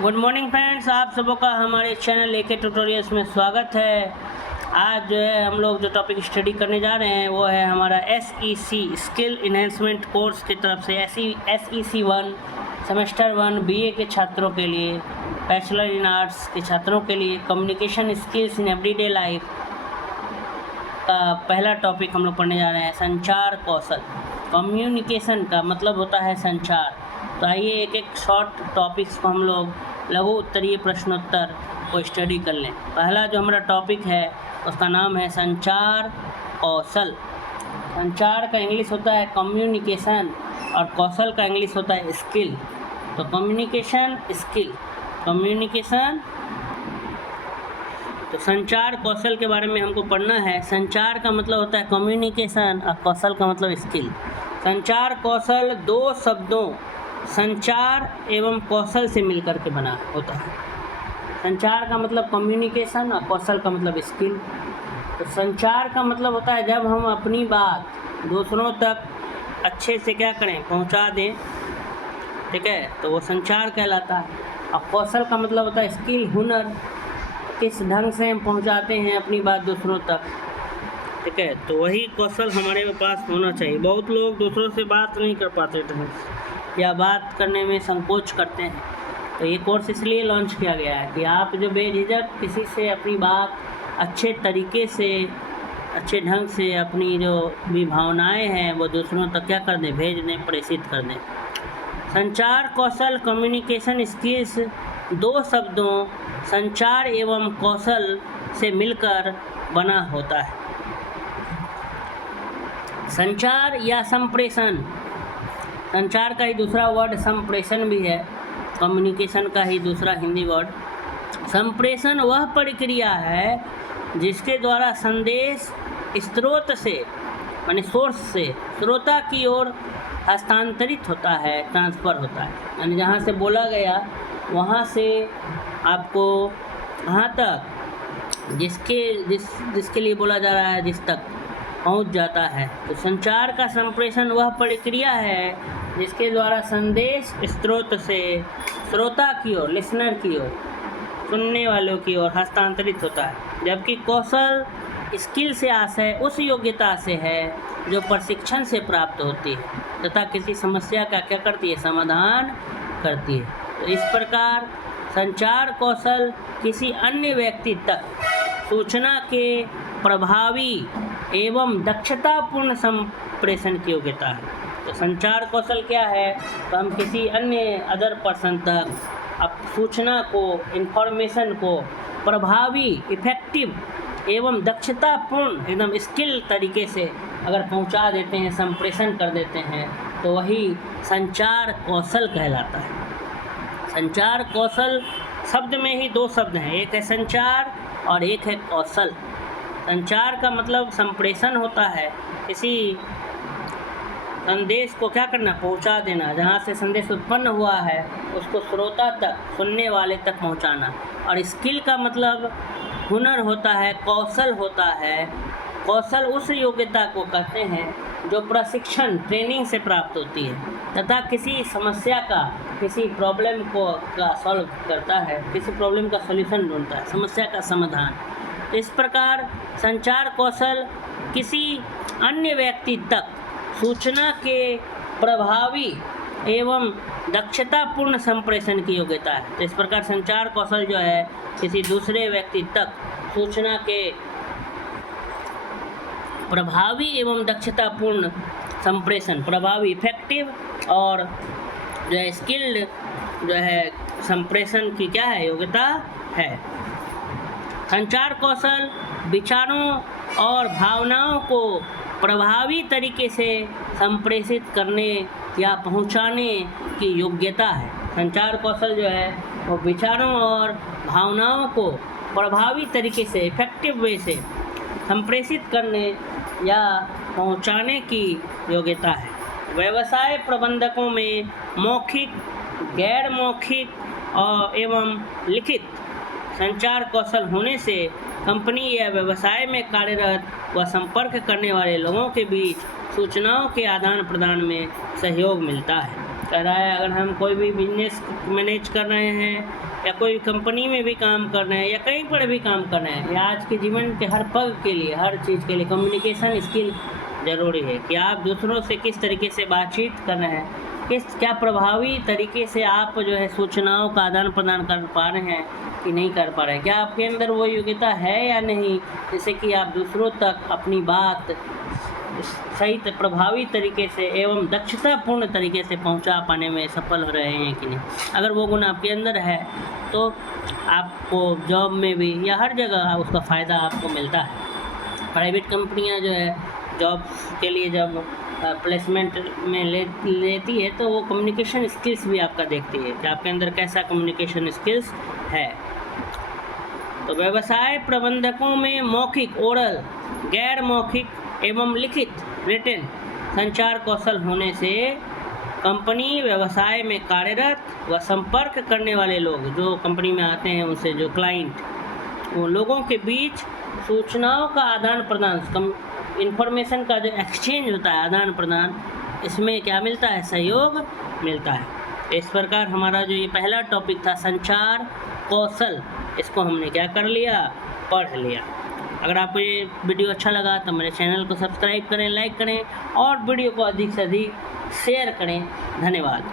Good morning friends, आप सबों का हमारे चैनल एके ट्यूटोरियल्स में स्वागत है। आज जो है हम लोग जो टॉपिक स्टडी करने जा रहे हैं वो है हमारा SEC स्किल इन्हेंसमेंट कोर्स की तरफ से SEC 1 सेमेस्टर 1 BA के छात्रों के लिए, बैचलर इन आर्ट्स के छात्रों के लिए communication skills in everyday life का पहला टॉपिक हम लोग पढ़ने जा रहे हैं, संचार कौशल। कम्युनिकेशन का मतलब होता है संचार। तो आइए एक एक शॉर्ट टॉपिक्स को हम लोग लघु उत्तरीय प्रश्नोत्तर को स्टडी कर लें। पहला जो हमारा टॉपिक है उसका नाम है संचार कौशल। संचार का इंग्लिश होता है कम्युनिकेशन और कौशल का इंग्लिश होता है स्किल। तो कम्युनिकेशन स्किल, कम्युनिकेशन, तो संचार कौशल के बारे में हमको पढ़ना है। संचार का मतलब होता है कम्युनिकेशन और कौशल का मतलब स्किल। संचार कौशल दो शब्दों संचार एवं कौशल से मिलकर के बना होता है। संचार का मतलब कम्युनिकेशन और कौशल का मतलब स्किल। तो संचार का मतलब होता है जब हम अपनी बात दूसरों तक अच्छे से क्या करें, पहुंचा दें, ठीक है, तो वो संचार कहलाता है। और कौशल का मतलब होता है स्किल, हुनर, किस ढंग से हम पहुंचाते हैं अपनी बात दूसरों तक, ठीक है, तो वही कौशल हमारे पास होना चाहिए। बहुत लोग दूसरों से बात नहीं कर पाते ढंग से या बात करने में संकोच करते हैं। तो ये कोर्स इसलिए लॉन्च किया गया है कि आप जो बेझिझक किसी से अपनी बात अच्छे तरीके से, अच्छे ढंग से अपनी जो भी भावनाएं हैं वो दूसरों तक क्या कर दें, भेज दें, प्रेषित कर दें। संचार कौशल कम्युनिकेशन स्किल्स दो शब्दों संचार एवं कौशल से मिलकर बना होता है। संचार या संप्रेषण, संचार का ही दूसरा वर्ड संप्रेषण भी है, कम्युनिकेशन का ही दूसरा हिंदी वर्ड। संप्रेषण वह प्रक्रिया है जिसके द्वारा संदेश स्रोत से, यानी सोर्स से, श्रोता की ओर हस्तांतरित होता है, ट्रांसफ़र होता है। यानी जहाँ से बोला गया वहाँ से आपको वहाँ तक जिसके लिए बोला जा रहा है, जिस तक पहुँच जाता है। तो संचार का संप्रेषण वह प्रक्रिया है जिसके द्वारा संदेश स्रोत से श्रोता की ओर, लिसनर की ओर, सुनने वालों की ओर हस्तांतरित होता है। जबकि कौशल स्किल से आशय उस योग्यता से है जो प्रशिक्षण से प्राप्त होती है तथा किसी समस्या का क्या करती है, समाधान करती है। तो इस प्रकार संचार कौशल किसी अन्य व्यक्ति तक सूचना के प्रभावी एवं दक्षतापूर्ण संप्रेषण की योग्यता है। तो संचार कौशल क्या है, तो हम किसी अन्य अदर पर्सन तक अब सूचना को, इन्फॉर्मेशन को प्रभावी, इफ़ेक्टिव एवं दक्षतापूर्ण, एकदम स्किल तरीके से अगर पहुंचा देते हैं, संप्रेषण कर देते हैं, तो वही संचार कौशल कहलाता है। संचार कौशल शब्द में ही दो शब्द हैं, एक है संचार और एक है कौशल। संचार का मतलब संप्रेषण होता है, किसी संदेश को क्या करना, पहुंचा देना, जहां से संदेश उत्पन्न हुआ है उसको श्रोता तक, सुनने वाले तक पहुंचाना। और स्किल का मतलब हुनर होता है, कौशल होता है। कौशल उस योग्यता को कहते हैं जो प्रशिक्षण, ट्रेनिंग से प्राप्त होती है तथा किसी समस्या का, किसी प्रॉब्लम का सॉल्व करता है, किसी प्रॉब्लम का सॉल्यूशन ढूंढता है, समस्या का समाधान। इस प्रकार संचार कौशल किसी अन्य व्यक्ति तक सूचना के प्रभावी एवं दक्षतापूर्ण संप्रेषण की योग्यता है। तो इस प्रकार संचार कौशल जो है किसी दूसरे व्यक्ति तक सूचना के प्रभावी एवं दक्षतापूर्ण संप्रेषण, प्रभावी, इफेक्टिव, और जो है स्किल्ड जो है संप्रेषण की क्या है, योग्यता है। संचार कौशल विचारों और भावनाओं को प्रभावी तरीके से संप्रेषित करने या पहुंचाने की योग्यता है। संचार कौशल जो है वो विचारों और भावनाओं को प्रभावी तरीके से, इफेक्टिव वे से संप्रेषित करने या पहुंचाने की योग्यता है। व्यवसाय प्रबंधकों में मौखिक, गैर मौखिक और एवं लिखित संचार कौशल होने से कंपनी या व्यवसाय में कार्यरत व संपर्क करने वाले लोगों के बीच सूचनाओं के आदान प्रदान में सहयोग मिलता है। कह रहा है अगर हम कोई भी बिजनेस मैनेज कर रहे हैं या कोई कंपनी में भी काम कर रहे हैं या कहीं पर भी काम कर रहे हैं या आज के जीवन के हर पल के लिए, हर चीज़ के लिए कम्युनिकेशन स्किल ज़रूरी है कि आप दूसरों से किस तरीके से बातचीत कर रहे हैं, क्या प्रभावी तरीके से आप जो है सूचनाओं का आदान प्रदान कर पा रहे हैं कि नहीं कर पा रहे हैं, क्या आपके अंदर वो योग्यता है या नहीं, जैसे कि आप दूसरों तक अपनी बात सही प्रभावी तरीके से एवं दक्षतापूर्ण तरीके से पहुंचा पाने में सफल हो रहे हैं कि नहीं। अगर वो गुण आपके अंदर है तो आपको जॉब में भी या हर जगह उसका फ़ायदा आपको मिलता है। प्राइवेट कंपनियां जो है जॉब के लिए जब प्लेसमेंट में लेती है तो वो कम्युनिकेशन स्किल्स भी आपका देखती है कि आपके अंदर कैसा कम्युनिकेशन स्किल्स है। तो व्यवसाय प्रबंधकों में मौखिक ओरल, गैर मौखिक एवं लिखित रिटन संचार कौशल होने से कंपनी व्यवसाय में कार्यरत व संपर्क करने वाले लोग जो कंपनी में आते हैं उनसे जो क्लाइंट, वो लोगों के बीच सूचनाओं का आदान प्रदान, इन्फॉर्मेशन का जो एक्सचेंज होता है, आदान प्रदान, इसमें क्या मिलता है, सहयोग मिलता है। इस प्रकार हमारा जो ये पहला टॉपिक था संचार कौशल, इसको हमने क्या कर लिया, पढ़ लिया। अगर आपको ये वीडियो अच्छा लगा तो मेरे चैनल को सब्सक्राइब करें, लाइक करें और वीडियो को अधिक से अधिक शेयर करें। धन्यवाद।